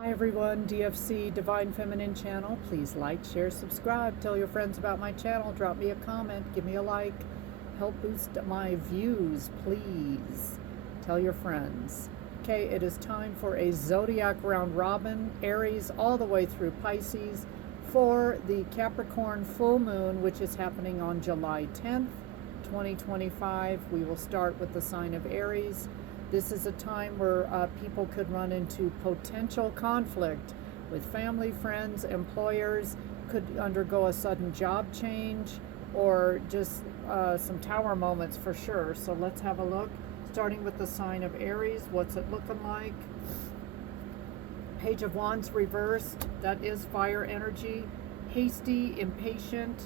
Hi everyone, DFC Divine Feminine channel. Please like, share, subscribe. Tell your friends about my channel. Drop me a comment. Give me a like. Help boost my views, please. Tell your friends. Okay, it is time for a Zodiac Round Robin, Aries all the way through Pisces, for the Capricorn full moon, which is happening on July 10th, 2025. We will start with the sign of Aries. This is a time where people could run into potential conflict with family, friends, employers, could undergo a sudden job change, or just some tower moments for sure. So let's have a look. Starting with the sign of Aries, what's it looking like? Page of Wands reversed, that is fire energy. Hasty, impatient,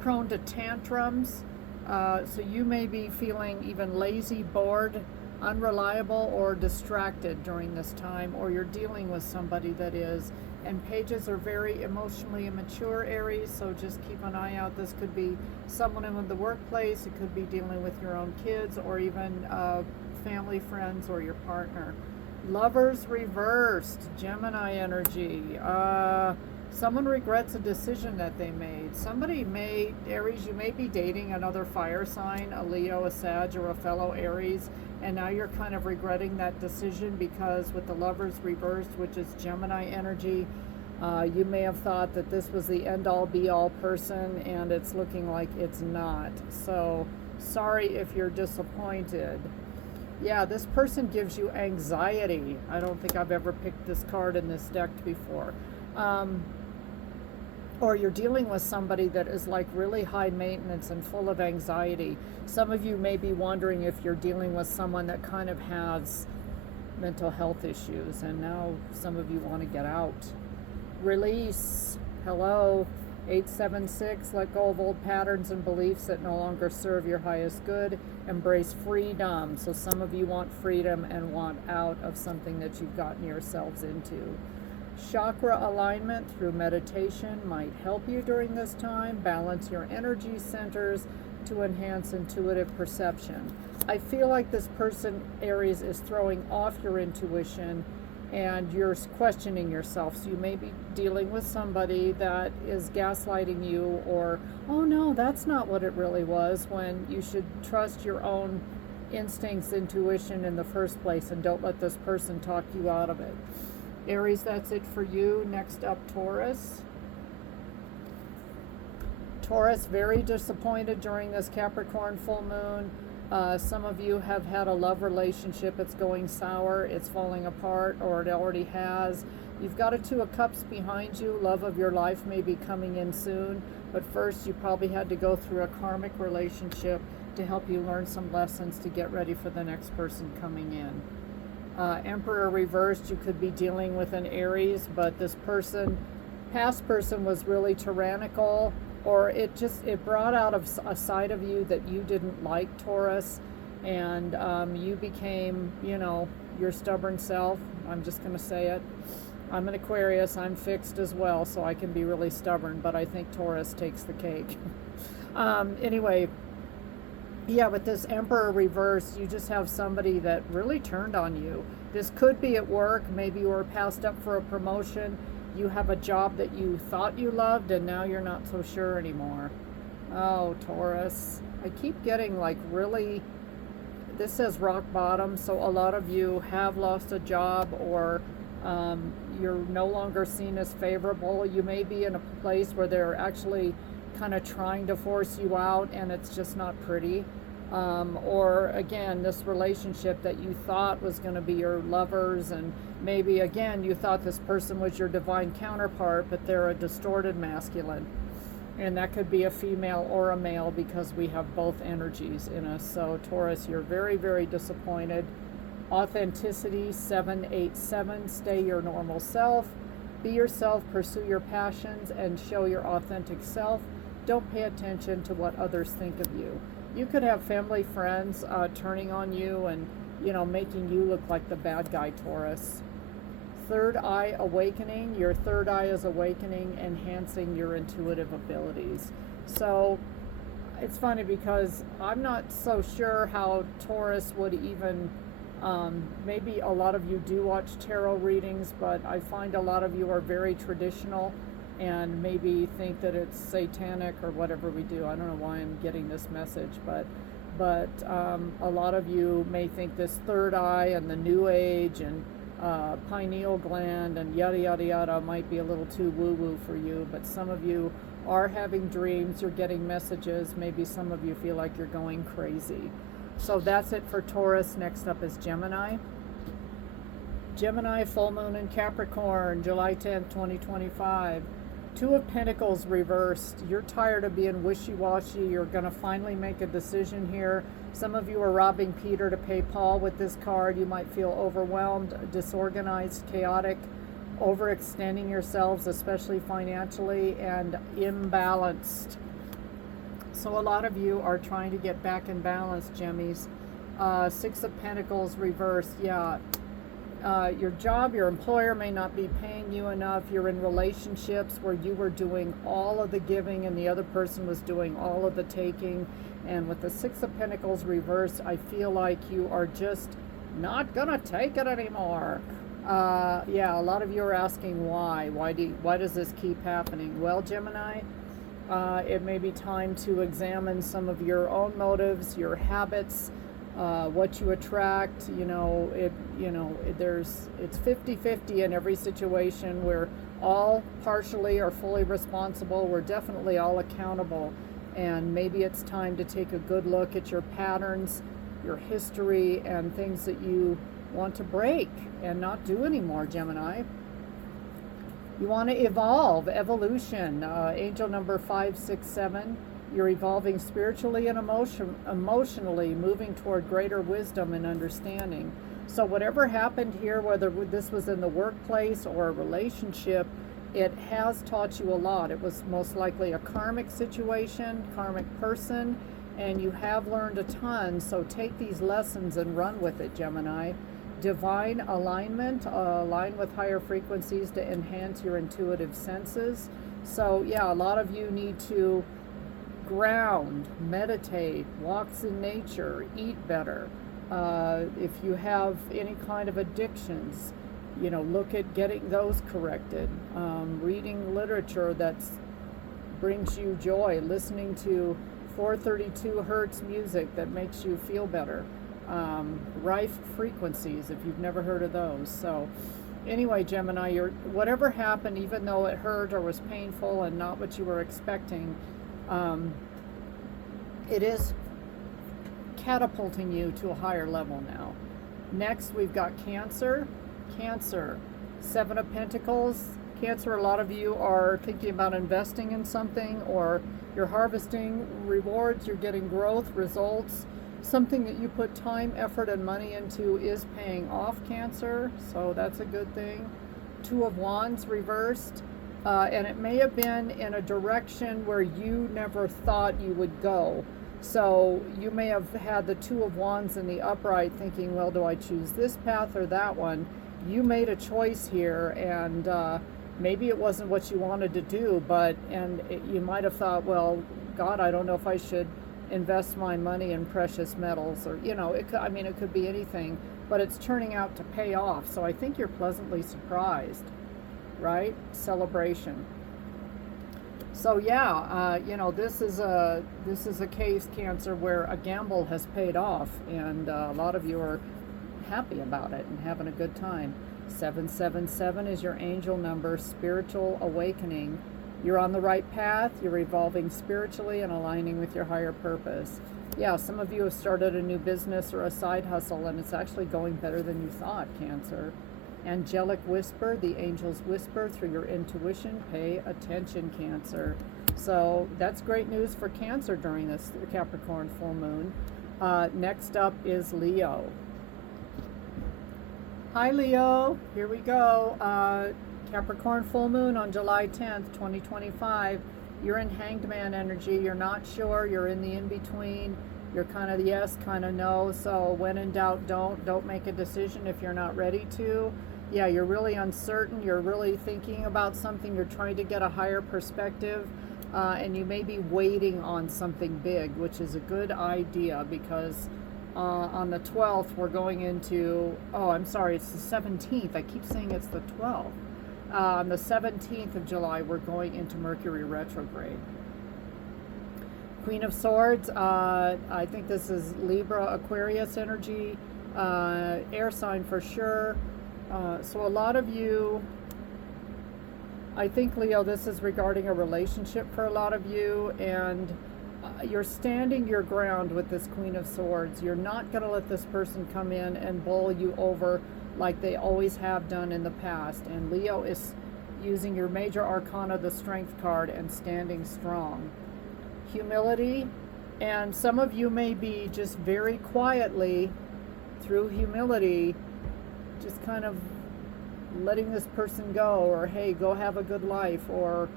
prone to tantrums. So you may be feeling even lazy, bored, unreliable, or distracted during this time, or you're dealing with somebody that is. And pages are very emotionally immature, Aries, so just keep an eye out. This could be someone in the workplace, it could be dealing with your own kids, or even family, friends, or your partner. Lovers reversed, Gemini energy. Someone regrets a decision that they made. Somebody may, Aries, you may be dating another fire sign, a Leo, a Sag, or a fellow Aries, and now you're kind of regretting that decision because with the Lovers reversed, which is Gemini energy, you may have thought that this was the end-all be-all person, and it's looking like it's not. So sorry if you're disappointed. Yeah, this person gives you anxiety. I don't think I've ever picked this card in this deck before. Or you're dealing with somebody that is like really high maintenance and full of anxiety. Some of you may be wondering if you're dealing with someone that kind of has mental health issues, and now some of you want to get out. Release. Hello. 876, let go of old patterns and beliefs that no longer serve your highest good. Embrace freedom. So some of you want freedom and want out of something that you've gotten yourselves into. Chakra alignment through meditation might help you during this time. Balance your energy centers to enhance intuitive perception. I feel like this person, Aries, is throwing off your intuition and you're questioning yourself. So you may be dealing with somebody that is gaslighting you, or, oh no, that's not what it really was, when you should trust your own instincts, intuition in the first place, and don't let this person talk you out of it. Aries, that's it for you. Next up, Taurus. Taurus, very disappointed during this Capricorn full moon. Some of you have had a love relationship. It's going sour, it's falling apart, or it already has. You've got a Two of Cups behind you. Love of your life may be coming in soon, but first you probably had to go through a karmic relationship to help you learn some lessons to get ready for the next person coming in. Emperor reversed, you could be dealing with an Aries, but this person, past person, was really tyrannical, or it brought out of a side of you that you didn't like, Taurus, and you became, your stubborn self. I'm just going to say it. I'm an Aquarius, I'm fixed as well, so I can be really stubborn, but I think Taurus takes the cake. Anyway, yeah, with this Emperor reverse, you just have somebody that really turned on you. This could be at work. Maybe you were passed up for a promotion. You have a job that you thought you loved, and now you're not so sure anymore. Oh, Taurus. I keep getting like really, this says rock bottom, so a lot of you have lost a job, or you're no longer seen as favorable. You may be in a place where they're actually kind of trying to force you out, and it's just not pretty. Or again, this relationship that you thought was going to be your lovers, and maybe again you thought this person was your divine counterpart, but they're a distorted masculine, and that could be a female or a male because we have both energies in us. So Taurus, you're very, very disappointed. Authenticity, 787, stay your normal self, be yourself, pursue your passions, and show your authentic self. Don't pay attention to what others think of you. You could have family, friends turning on you and, making you look like the bad guy, Taurus. Third eye awakening. Your third eye is awakening, enhancing your intuitive abilities. So it's funny because I'm not so sure how Taurus would even Maybe a lot of you do watch tarot readings, but I find a lot of you are very traditional and maybe think that it's satanic or whatever we do. I don't know why I'm getting this message, but a lot of you may think this third eye and the new age and pineal gland and yada yada yada might be a little too woo-woo for you, but some of you are having dreams, you're getting messages, maybe some of you feel like you're going crazy. So that's it for Taurus. Next up is Gemini. Gemini, full moon in Capricorn, July 10th, 2025. Two of Pentacles reversed. You're tired of being wishy-washy. You're going to finally make a decision here. Some of you are robbing Peter to pay Paul with this card. You might feel overwhelmed, disorganized, chaotic, overextending yourselves, especially financially, and imbalanced. So a lot of you are trying to get back in balance, Gemmies. Six of Pentacles reversed. Yeah. Your job, your employer may not be paying you enough. You're in relationships where you were doing all of the giving and the other person was doing all of the taking. And with the Six of Pentacles reversed, I feel like you are just not gonna take it anymore. Yeah, a lot of you are asking why. Why does this keep happening? Well, Gemini, it may be time to examine some of your own motives, your habits, what you attract. It's 50-50 in every situation. We're all partially or fully responsible. We're definitely all accountable. And maybe it's time to take a good look at your patterns, your history, and things that you want to break and not do anymore, Gemini. You want to evolve, evolution, angel number 567. You're evolving spiritually and emotionally, moving toward greater wisdom and understanding. So whatever happened here, whether this was in the workplace or a relationship, it has taught you a lot. It was most likely a karmic situation, karmic person, and you have learned a ton. So take these lessons and run with it, Gemini. Divine alignment, align with higher frequencies to enhance your intuitive senses. So yeah, a lot of you need to ground, meditate, walks in nature, eat better. If you have any kind of addictions, look at getting those corrected. Reading literature that brings you joy, listening to 432 hertz music that makes you feel better. Rife frequencies, if you've never heard of those. So anyway, Gemini, whatever happened, even though it hurt or was painful and not what you were expecting, it is catapulting you to a higher level now. Next, we've got Cancer. Cancer, Seven of Pentacles. Cancer, a lot of you are thinking about investing in something, or you're harvesting rewards, you're getting growth, results. Something that you put time, effort, and money into is paying off, Cancer, so that's a good thing. Two of Wands reversed, and it may have been in a direction where you never thought you would go. So you may have had the Two of Wands in the upright thinking, well, do I choose this path or that one? You made a choice here, and maybe it wasn't what you wanted to do, you might have thought, well, God, I don't know if I should invest my money in precious metals, or it could be anything, but it's turning out to pay off. So I think you're pleasantly surprised, right? Celebration. So yeah, this is a case, Cancer, where a gamble has paid off, and a lot of you are happy about it and having a good time. 777 is your angel number, spiritual awakening. You're on the right path, you're evolving spiritually and aligning with your higher purpose. Yeah, some of you have started a new business or a side hustle, and it's actually going better than you thought, Cancer. Angelic whisper, the angels whisper through your intuition. Pay attention, Cancer. So that's great news for Cancer during this Capricorn full moon. Next up is Leo. Hi, Leo. Here we go. Capricorn full moon on July 10th, 2025. You're in Hanged Man energy. You're not sure. You're in the in-between. You're kind of yes, kind of no. So when in doubt, don't make a decision if you're not ready to. Yeah, you're really uncertain. You're really thinking about something. You're trying to get a higher perspective. And you may be waiting on something big, which is a good idea, because On the 12th, we're going into, oh, I'm sorry, it's the 17th. I keep saying it's the 12th. On the 17th of July, we're going into Mercury retrograde. Queen of Swords, I think this is Libra, Aquarius energy, air sign for sure. So a lot of you, I think, Leo, this is regarding a relationship for a lot of you, and you're standing your ground with this Queen of Swords. You're not going to let this person come in and bowl you over like they always have done in the past. And Leo is using your major arcana, the Strength card, and standing strong. Humility, and some of you may be just very quietly, through humility, just kind of letting this person go, or hey, go have a good life, or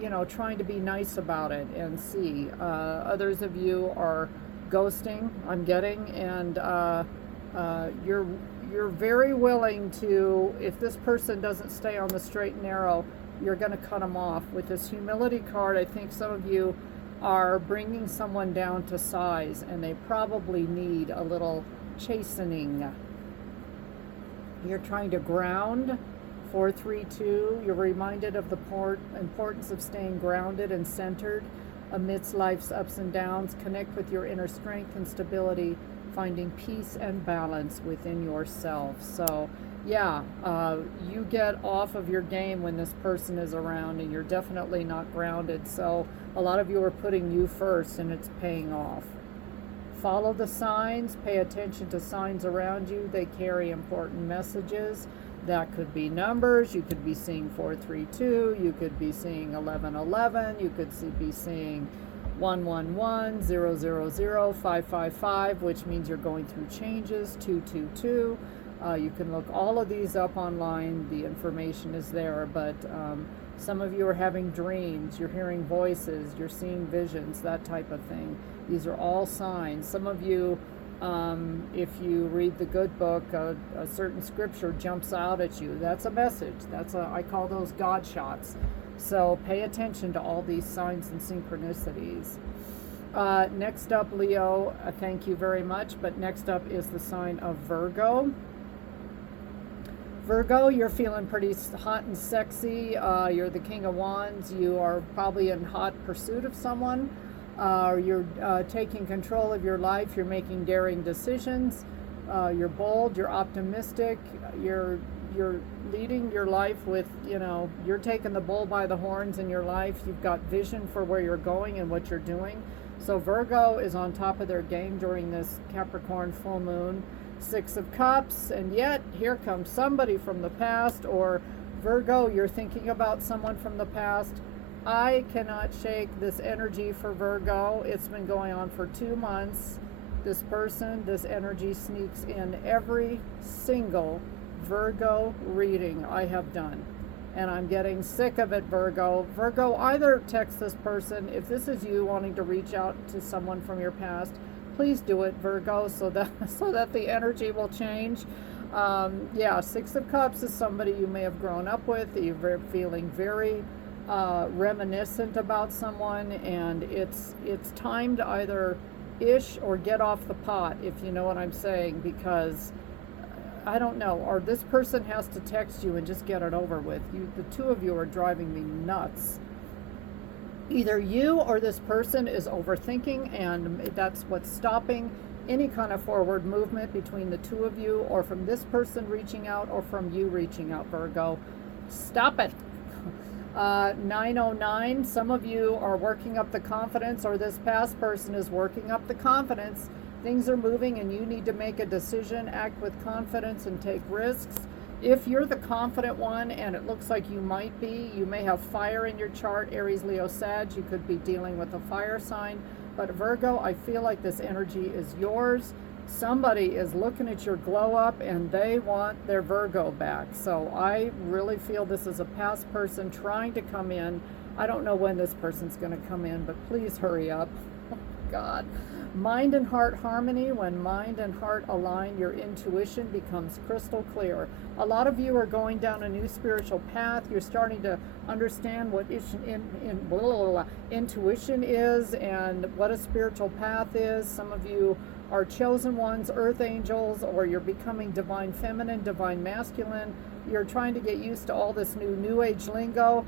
you know, trying to be nice about it and see. Others of you are ghosting, I'm getting, and you're very willing to, if this person doesn't stay on the straight and narrow, you're going to cut them off. With this humility card, I think some of you are bringing someone down to size, and they probably need a little chastening. You're trying to ground. 432, you're reminded of the importance of staying grounded and centered amidst life's ups and downs. Connect with your inner strength and stability, finding peace and balance within yourself. So yeah, you get off of your game when this person is around, and you're definitely not grounded. So a lot of you are putting you first, and it's paying off. Follow the signs, pay attention to signs around you. They carry important messages. That could be numbers. You could be seeing 432. You could be seeing 1111. You could be seeing 111, 000, 555, which means you're going through changes, 222. You can look all of these up online. The information is there, but some of you are having dreams, you're hearing voices, you're seeing visions, that type of thing. These are all signs. Some of you, if you read the good book, a certain scripture jumps out at you. That's a message. I call those God shots. So pay attention to all these signs and synchronicities. Next up, Leo, thank you very much, but next up is the sign of Virgo. Virgo, you're feeling pretty hot and sexy. You're the King of Wands. You are probably in hot pursuit of someone. You're taking control of your life. You're making daring decisions. You're bold. You're optimistic. You're leading your life with, you know, you're taking the bull by the horns in your life. You've got vision for where you're going and what you're doing. So Virgo is on top of their game during this Capricorn full moon. 6 of Cups, and yet here comes somebody from the past, or Virgo, you're thinking about someone from the past. I cannot shake this energy for Virgo. It's been going on for 2 months. This person, this energy sneaks in every single Virgo reading I have done, and I'm getting sick of it, Virgo. Virgo, either text this person, if this is you wanting to reach out to someone from your past, please do it, Virgo, so that the energy will change. Yeah, 6 of Cups is somebody you may have grown up with, that you're feeling very reminiscent about someone, and it's time to either ish or get off the pot, if you know what I'm saying, because I don't know, or this person has to text you and just get it over with. The two of you are driving me nuts. Either you or this person is overthinking, and that's what's stopping any kind of forward movement between the two of you, or from this person reaching out, or from you reaching out, Virgo. Stop it. 909, some of you are working up the confidence, or this past person is working up the confidence. Things are moving and you need to make a decision, act with confidence and take risks. If you're the confident one, and it looks like you might be, you may have fire in your chart, Aries, Leo, Sag, you could be dealing with a fire sign. But Virgo, I feel like this energy is yours. Somebody is looking at your glow up and they want their Virgo back. So I really feel this is a past person trying to come in. I don't know when this person's going to come in, but please hurry up. Oh, God. Mind and heart harmony. When mind and heart align, your intuition becomes crystal clear. A lot of you are going down a new spiritual path. You're starting to understand what intuition is and what a spiritual path is. Some of you are chosen ones, earth angels, or you're becoming divine feminine, divine masculine. You're trying to get used to all this new age lingo.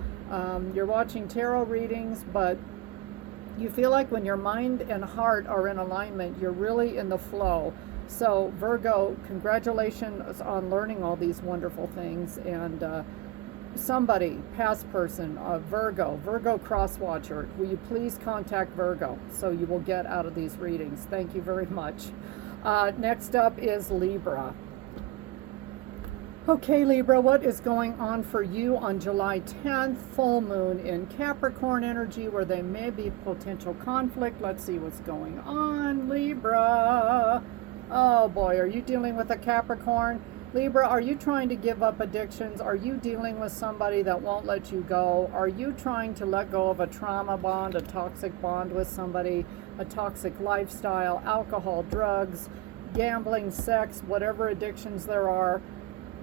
You're watching tarot readings, but you feel like when your mind and heart are in alignment, you're really in the flow. So Virgo, congratulations on learning all these wonderful things. And somebody, past person, Virgo cross watcher, will you please contact Virgo so you will get out of these readings? Thank you very much. Next up is Libra. Okay, Libra, what is going on for you on July 10th? Full moon in Capricorn energy, where there may be potential conflict. Let's see what's going on, Libra. Oh boy, are you dealing with a Capricorn? Libra, are you trying to give up addictions? Are you dealing with somebody that won't let you go? Are you trying to let go of a trauma bond, a toxic bond with somebody, a toxic lifestyle, alcohol, drugs, gambling, sex, whatever addictions there are?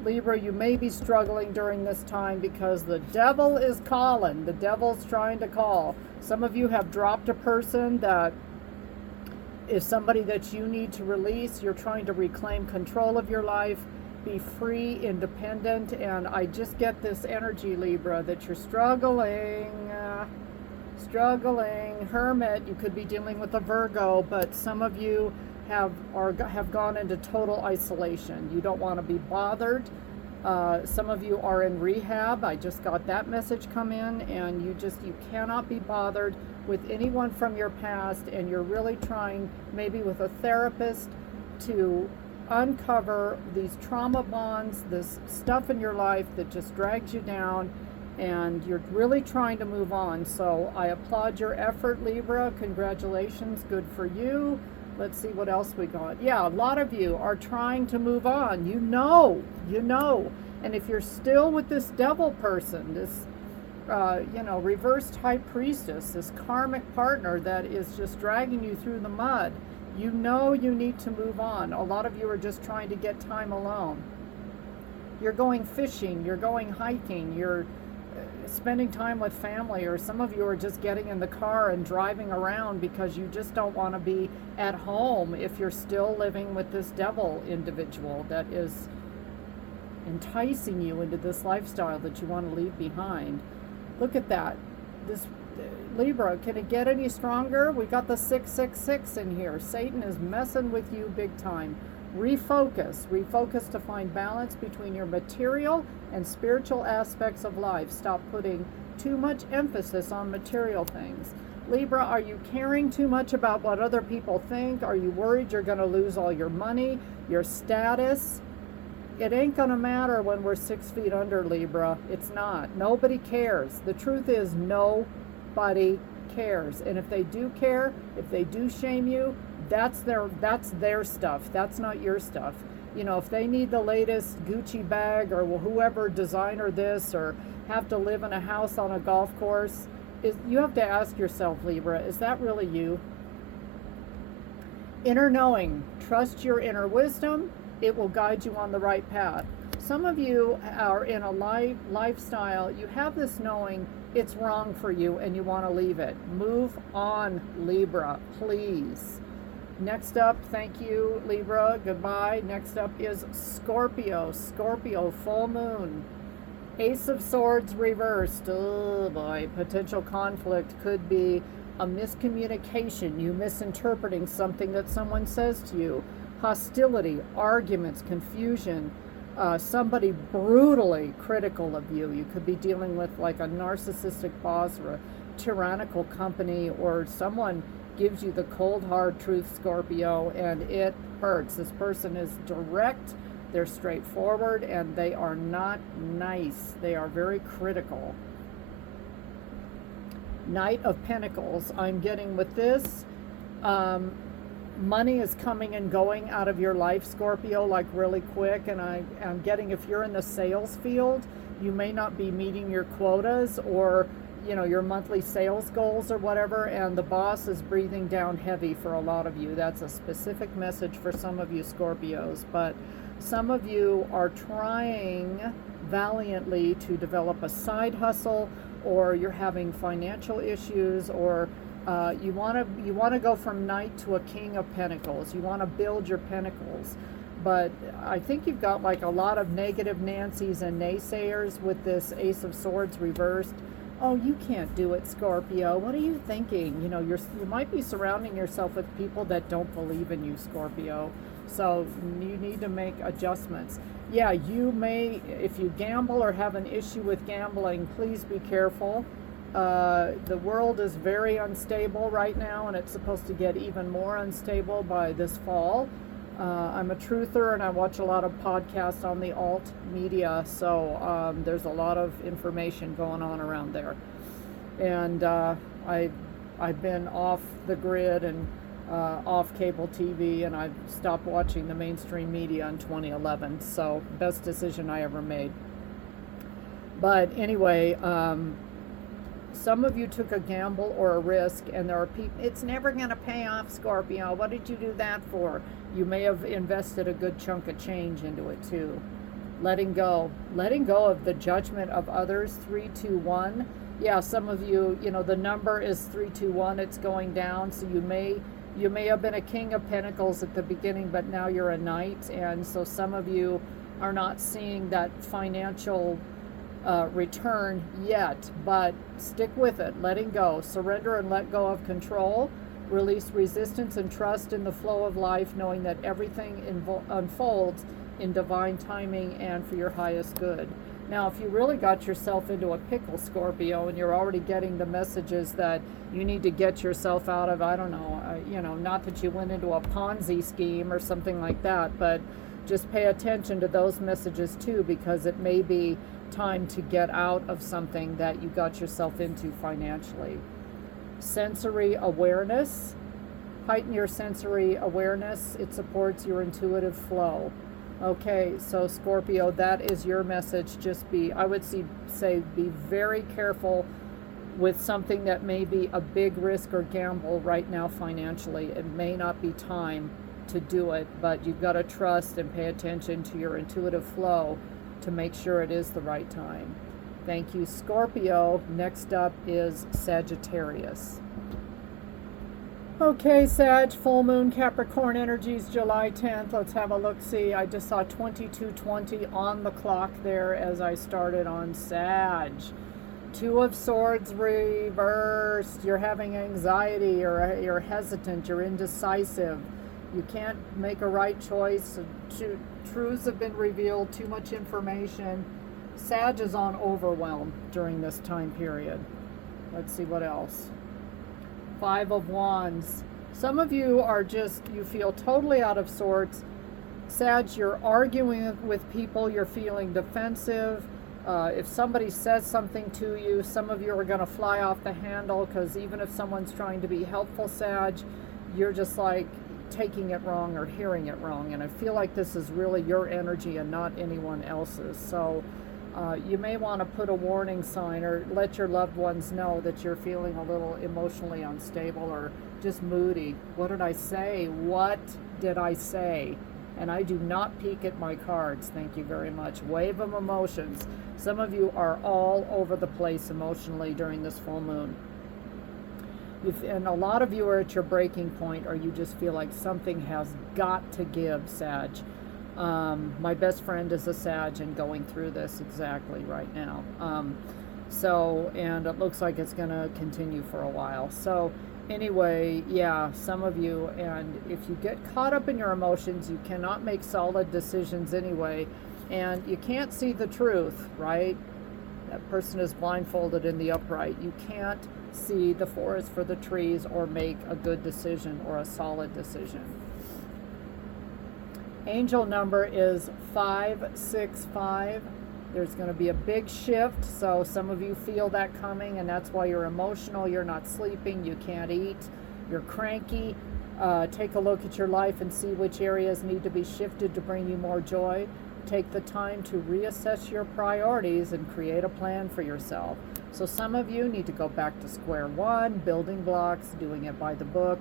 Libra, you may be struggling during this time because the devil is calling. The devil's trying to call. Some of you have dropped a person that is somebody that you need to release. You're trying to reclaim control of your life, be free, independent, and I just get this energy, Libra, that you're struggling. Hermit, you could be dealing with a Virgo, but some of you have gone into total isolation. You don't want to be bothered. Some of you are in rehab. I just got that message come in, and you cannot be bothered with anyone from your past, and you're really trying, maybe with a therapist, to uncover these trauma bonds, this stuff in your life that just drags you down, and you're really trying to move on. So I applaud your effort, Libra. Congratulations, good for you. Let's see what else we got. Yeah, a lot of you are trying to move on. You know. And if you're still with this devil person, this, reversed high priestess, this karmic partner that is just dragging you through the mud, you know you need to move on. A lot of you are just trying to get time alone. You're going fishing, you're going hiking, you're spending time with family, or some of you are just getting in the car and driving around because you just don't want to be at home if you're still living with this devil individual that is enticing you into this lifestyle that you want to leave behind. Look at that. This Libra, can it get any stronger? We got the 666 in here. Satan is messing with you big time. Refocus to find balance between your material and spiritual aspects of life. Stop putting too much emphasis on material things. Libra, are you caring too much about what other people think? Are you worried you're going to lose all your money, your status? It ain't going to matter when we're 6 feet under, Libra. It's not. Nobody cares. The truth is nobody cares. And if they do care, if they do shame you, that's their stuff. That's not your stuff. You know, if they need the latest Gucci bag, or whoever designer this, or have to live in a house on a golf course, you have to ask yourself, Libra, is that really you? Inner knowing. Trust your inner wisdom. It will guide you on the right path. Some of you are in a lifestyle, you have this knowing it's wrong for you and you want to leave it. Move on, Libra, please. Next up, thank you, Libra, goodbye. Next up is Scorpio. Scorpio, full moon. Ace of Swords reversed. Oh boy, potential conflict could be a miscommunication, you misinterpreting something that someone says to you. Hostility, arguments, confusion, somebody brutally critical of you. You could be dealing with like a narcissistic boss or a tyrannical company, or someone gives you the cold hard truth, Scorpio, and it hurts. This person is direct, they're straightforward, and they are not nice. They are very critical. Knight of Pentacles, I'm getting with this. Money is coming and going out of your life, Scorpio, like really quick. And I'm getting, if you're in the sales field, you may not be meeting your quotas or, you know, your monthly sales goals or whatever, and the boss is breathing down heavy for a lot of you. That's a specific message for some of you Scorpios, but some of you are trying valiantly to develop a side hustle, or you're having financial issues, or You want to go from knight to a king of pentacles. You want to build your pentacles. But I think you've got like a lot of negative Nancy's and naysayers with this Ace of Swords reversed. Oh, you can't do it, Scorpio. What are you thinking? You know, you might be surrounding yourself with people that don't believe in you, Scorpio. So you need to make adjustments. Yeah, you may, if you gamble or have an issue with gambling, please be careful. The world is very unstable right now, and it's supposed to get even more unstable by this fall. I'm a truther, and I watch a lot of podcasts on the alt media, so there's a lot of information going on around there. And I've been off the grid and off cable TV, and I've stopped watching the mainstream media in 2011, so best decision I ever made. But anyway, some of you took a gamble or a risk, and there are people, it's never going to pay off, Scorpio. What did you do that for? You may have invested a good chunk of change into it too. Letting go of the judgment of others. 321. Yeah, some of you, you know, the number is 321. It's going down, so you may have been a king of pentacles at the beginning, but now you're a knight, and so some of you are not seeing that financial return yet, but stick with it. Letting go, surrender and let go of control, release resistance and trust in the flow of life, knowing that everything unfolds in divine timing and for your highest good. Now, if you really got yourself into a pickle, Scorpio, and you're already getting the messages that you need to get yourself out of, I don't know, you know, not that you went into a Ponzi scheme or something like that, but just pay attention to those messages too, because it may be time to get out of something that you got yourself into financially. Sensory awareness. Heighten your sensory awareness. It supports your intuitive flow. Okay, so Scorpio, that is your message. Just I would say be very careful with something that may be a big risk or gamble right now financially. It may not be time to do it, but you've got to trust and pay attention to your intuitive flow to make sure it is the right time. Thank you, Scorpio. Next up is Sagittarius. Okay, Sag, full moon Capricorn energies, July 10th. Let's have a look-see. I just saw 2220 on the clock there as I started on Sag. Two of Swords reversed. You're having anxiety, you're hesitant, you're indecisive. You can't make a right choice. Truths have been revealed, too much information. Sag is on overwhelm during this time period. Let's see what else. 5 of Wands. Some of you are you feel totally out of sorts. Sag, you're arguing with people, you're feeling defensive. If somebody says something to you, some of you are going to fly off the handle, because even if someone's trying to be helpful, Sag, you're just like taking it wrong or hearing it wrong. And I feel like this is really your energy and not anyone else's. So you may want to put a warning sign or let your loved ones know that you're feeling a little emotionally unstable or just moody. What did I say? What did I say? And I do not peek at my cards. Thank you very much. Wave of emotions. Some of you are all over the place emotionally during this full moon. And a lot of you are at your breaking point, or you just feel like something has got to give, Sag. My best friend is a Sag and going through this exactly right now. And it looks like it's going to continue for a while. So anyway, yeah, some of you, and if you get caught up in your emotions, you cannot make solid decisions anyway, and you can't see the truth, right? That person is blindfolded in the upright. You can't see the forest for the trees or make a good decision or a solid decision. Angel number is 565. There's going to be a big shift, so some of you feel that coming, and that's why you're emotional, you're not sleeping, you can't eat, you're cranky. Take a look at your life and see which areas need to be shifted to bring you more joy. Take the time to reassess your priorities and create a plan for yourself. So some of you need to go back to square one, building blocks, doing it by the book,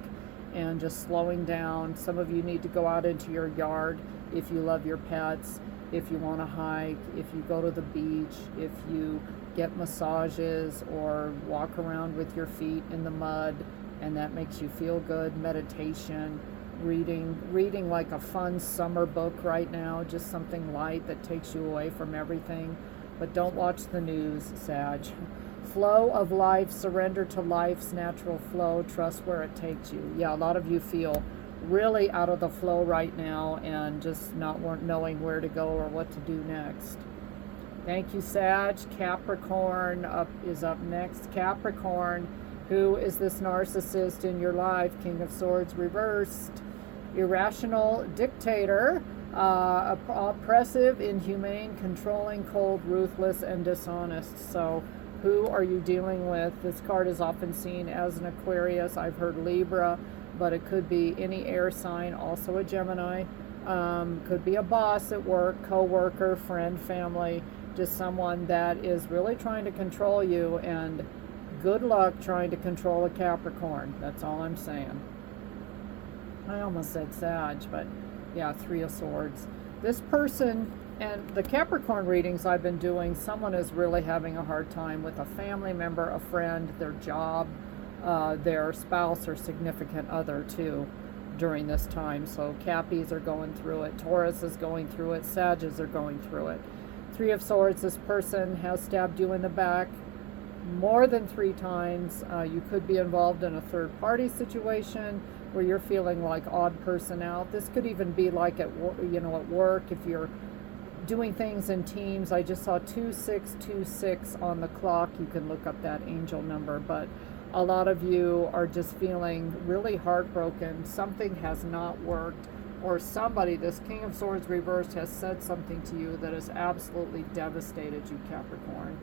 and just slowing down. Some of you need to go out into your yard if you love your pets, if you want to hike, if you go to the beach, if you get massages or walk around with your feet in the mud. and that makes you feel good. Meditation, reading like a fun summer book right now, just something light that takes you away from everything. But don't watch the news, Sag. Flow of life, surrender to life's natural flow, trust where it takes you. Yeah, a lot of you feel really out of the flow right now and just not knowing where to go or what to do next. Thank you, Sag. Capricorn is up next. Capricorn, who is this narcissist in your life? King of Swords reversed. Irrational dictator, oppressive, inhumane, controlling, cold, ruthless, and dishonest. So who are you dealing with? This card is often seen as an Aquarius. I've heard Libra, but it could be any air sign, also a Gemini. Could be a boss at work, co-worker, friend, family, just someone that is really trying to control you, and good luck trying to control a Capricorn. That's all I'm saying. I almost said Sag, but yeah, Three of Swords. This person, and the Capricorn readings I've been doing, someone is really having a hard time with a family member, a friend, their job, their spouse or significant other too during this time. So Cappies are going through it, Taurus is going through it, Sages are going through it. Three of Swords, this person has stabbed you in the back more than 3 times. You could be involved in a third party situation where you're feeling like odd person out. This could even be like at work, if you're doing things in teams. I just saw 2626 on the clock. You can look up that angel number, but a lot of you are just feeling really heartbroken. Something has not worked, or somebody, this King of Swords reversed, has said something to you that has absolutely devastated you, Capricorn.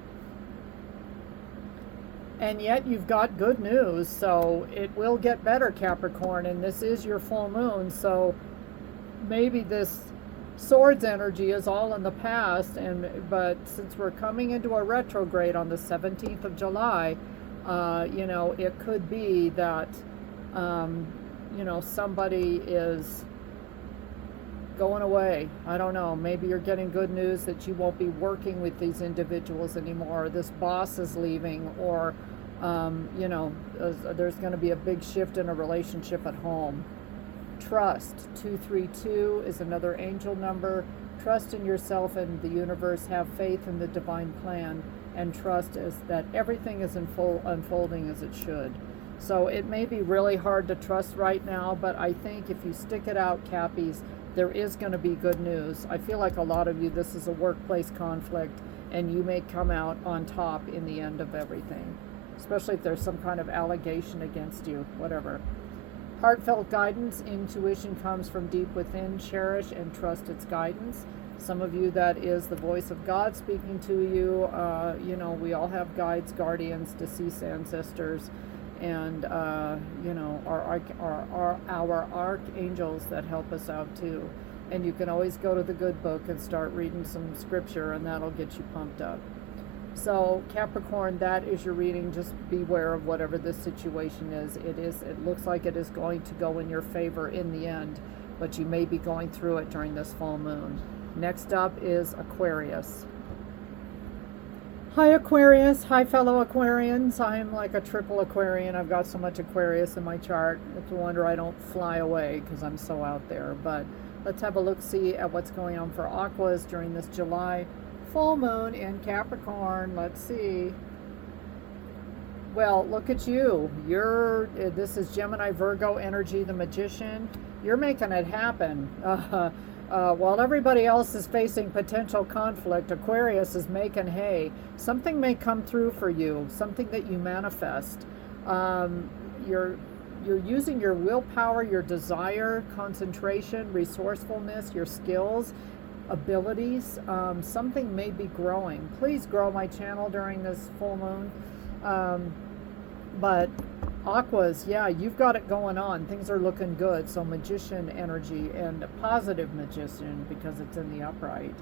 And yet you've got good news, so it will get better, Capricorn, and this is your full moon, so maybe this Swords energy is all in the past, but since we're coming into a retrograde on the 17th of July, it could be that, somebody is going away. I don't know. Maybe you're getting good news that you won't be working with these individuals anymore. This boss is leaving, or, there's going to be a big shift in a relationship at home. Trust, 232 is another angel number. Trust in yourself and the universe. Have faith in the divine plan, and trust is that everything is unfolding as it should. So it may be really hard to trust right now, but I think if you stick it out, Cappies, there is going to be good news. I feel like a lot of you, this is a workplace conflict, and you may come out on top in the end of everything, especially if there's some kind of allegation against you, whatever. Heartfelt guidance, intuition comes from deep within. Cherish and trust its guidance. Some of you, that is the voice of God speaking to you. We all have guides, guardians, deceased ancestors, and our archangels that help us out too. And you can always go to the good book and start reading some scripture, and that'll get you pumped up. So Capricorn, that is your reading. Just beware of whatever this situation is. It looks like it is going to go in your favor in the end, but you may be going through it during this full moon. Next up is Aquarius. Hi Aquarius, hi fellow Aquarians. I'm like a triple Aquarian. I've got so much Aquarius in my chart. It's a wonder I don't fly away because I'm so out there. But let's have a look-see at what's going on for Aquas during this July full moon in Capricorn. Let's see. Well, look at you. This is Gemini Virgo energy, the Magician. You're making it happen. While everybody else is facing potential conflict, Aquarius is making hay. Something may come through for you, something that you manifest. You're using your willpower, your desire, concentration, resourcefulness, your skills, abilities. Something may be growing. Please grow my channel during this full moon. But Aquas, yeah, you've got it going on. Things are looking good. So Magician energy, and a positive Magician because it's in the upright.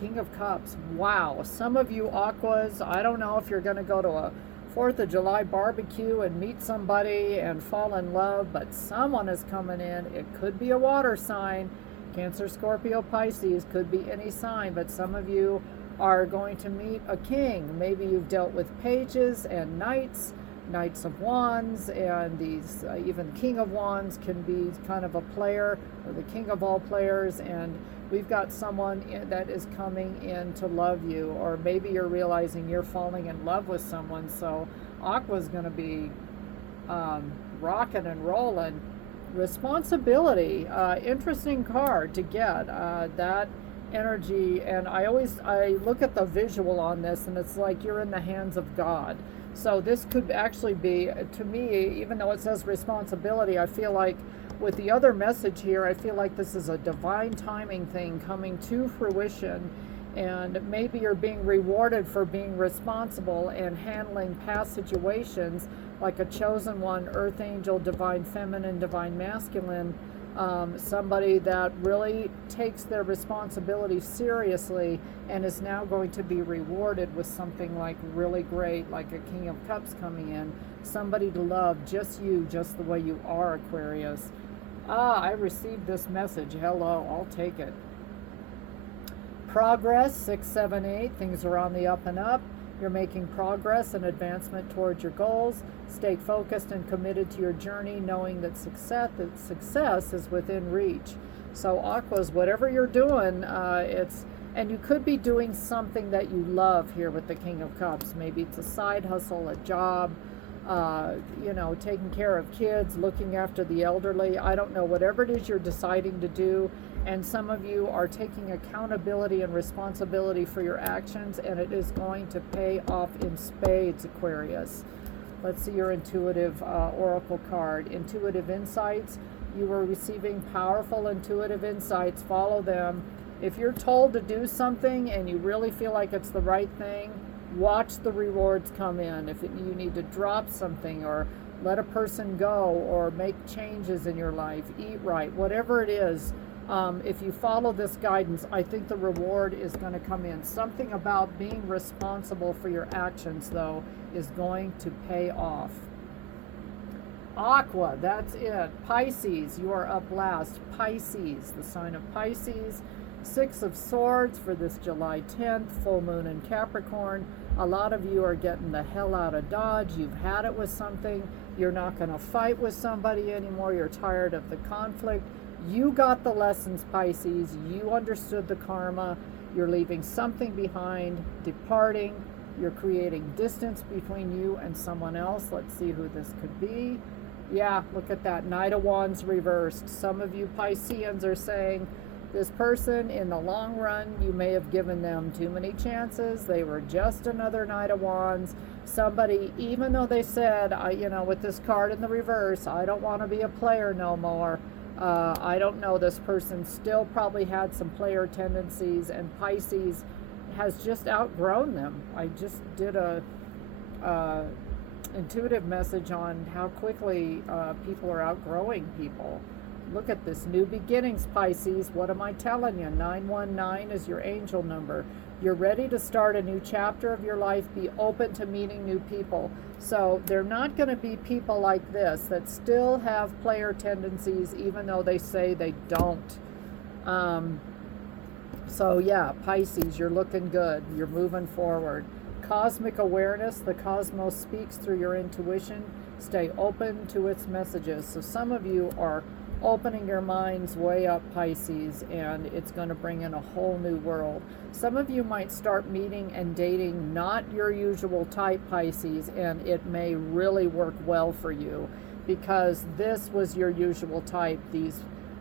King of Cups. Wow. Some of you Aquas, I don't know if you're going to go to a 4th of July barbecue and meet somebody and fall in love, but someone is coming in. It could be a water sign. Cancer, Scorpio, Pisces, could be any sign, but some of you are going to meet a king. Maybe you've dealt with pages and knights. Knights of Wands, and these even King of Wands can be kind of a player, or the king of all players, and we've got someone that is coming in to love you, or maybe you're realizing you're falling in love with someone. So Aqua's going to be rocking and rolling. Responsibility, interesting card to get, that energy. And I look at the visual on this, and it's like you're in the hands of God. So this could actually be, to me, even though it says responsibility, I feel like with the other message here, I feel like this is a divine timing thing coming to fruition, and maybe you're being rewarded for being responsible and handling past situations, like a chosen one, earth angel, divine feminine, divine masculine, somebody that really takes their responsibility seriously and is now going to be rewarded with something like really great, like a King of Cups coming in, somebody to love, just you, just the way you are, Aquarius. I received this message. Hello, I'll take it. Progress, 6, 7, 8. Things are on the up and up. You're making progress and advancement towards your goals. Stay focused and committed to your journey, knowing that success is within reach. So Aquas, whatever you're doing, and you could be doing something that you love here with the King of Cups. Maybe it's a side hustle, a job, taking care of kids, looking after the elderly. I don't know, whatever it is you're deciding to do. And some of you are taking accountability and responsibility for your actions, and it is going to pay off in spades, Aquarius. Let's see your intuitive oracle card. Intuitive insights. You are receiving powerful intuitive insights. Follow them. If you're told to do something and you really feel like it's the right thing, watch the rewards come in. If you need to drop something, or let a person go, or make changes in your life, eat right, whatever it is, if you follow this guidance, I think the reward is going to come in. Something about being responsible for your actions, though, is going to pay off. Aqua, that's it. Pisces, you are up last. Pisces, the sign of Pisces. 6 of Swords for this July 10th, full moon in Capricorn. A lot of you are getting the hell out of Dodge. You've had it with something. You're not going to fight with somebody anymore. You're tired of the conflict. You got the lessons, Pisces. You understood the karma. You're leaving something behind, departing. You're creating distance between you and someone else. Let's see who this could be. Yeah, look at that. Knight of Wands reversed. Some of you Pisceans are saying, this person, in the long run, you may have given them too many chances. They were just another Knight of Wands. Somebody, even though they said, with this card in the reverse, I don't want to be a player no more. I don't know, this person still probably had some player tendencies, and Pisces has just outgrown them. I just did a intuitive message on how quickly people are outgrowing people. Look at this, new beginnings, Pisces. What am I telling you? 919 is your angel number. You're ready to start a new chapter of your life. Be open to meeting new people. So they're not going to be people like this that still have player tendencies, even though they say they don't. So yeah, Pisces, you're looking good. You're moving forward. Cosmic awareness. The cosmos speaks through your intuition. Stay open to its messages. So some of you are opening your minds way up, Pisces, and it's going to bring in a whole new world. Some of you might start meeting and dating not your usual type, Pisces, and it may really work well for you, because this was your usual type, these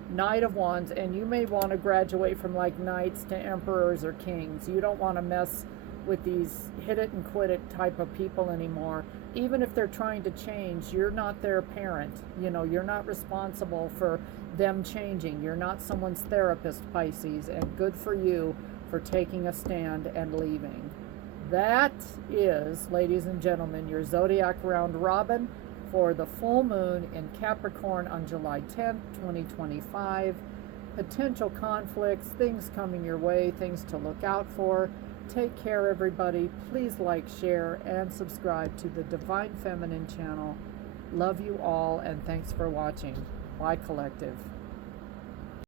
Knight of Wands, and you may want to graduate from like knights to emperors or kings. You don't want to mess with these hit it and quit it type of people anymore. Even if they're trying to change, you're not their parent. You're not responsible for them changing. You're not someone's therapist, Pisces, and good for you for taking a stand and leaving. That is, ladies and gentlemen, your Zodiac Round Robin for the full moon in Capricorn on July 10th, 2025. Potential conflicts, things coming your way, things to look out for. Take care, everybody. Please like, share, and subscribe to the Divine Feminine channel. Love you all, and thanks for watching. Bye, Collective.